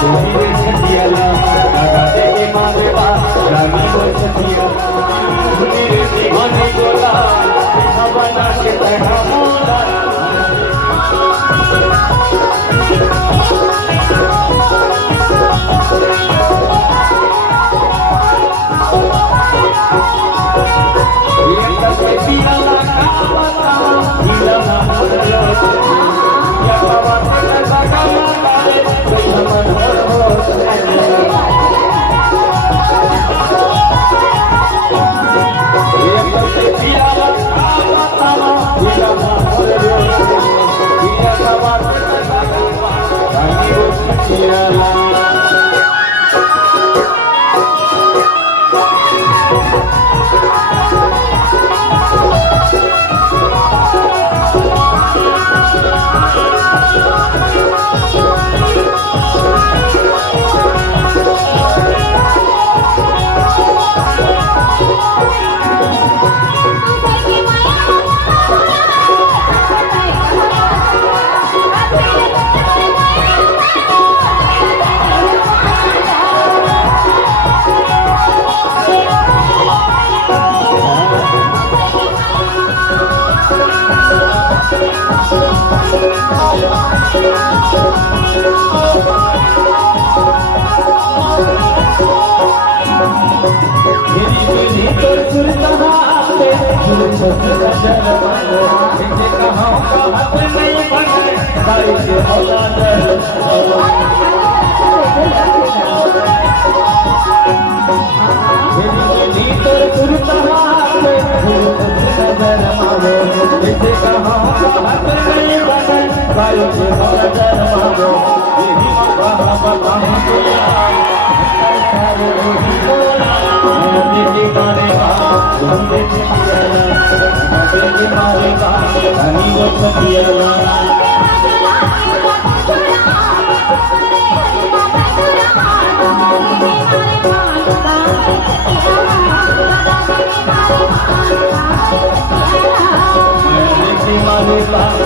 তুমি छतियाला लगा दे के मारवा रानी वो छतियाला मेरे दीवाने गोला हवाना के तरह मोला ये तक पियाला का बता हिला ना मोला या बाबा के लगा मारे कोई मन हो ये तक पियाला का बता हिला ना मोला या बाबा के लगा रानी वो छतियाला Bye.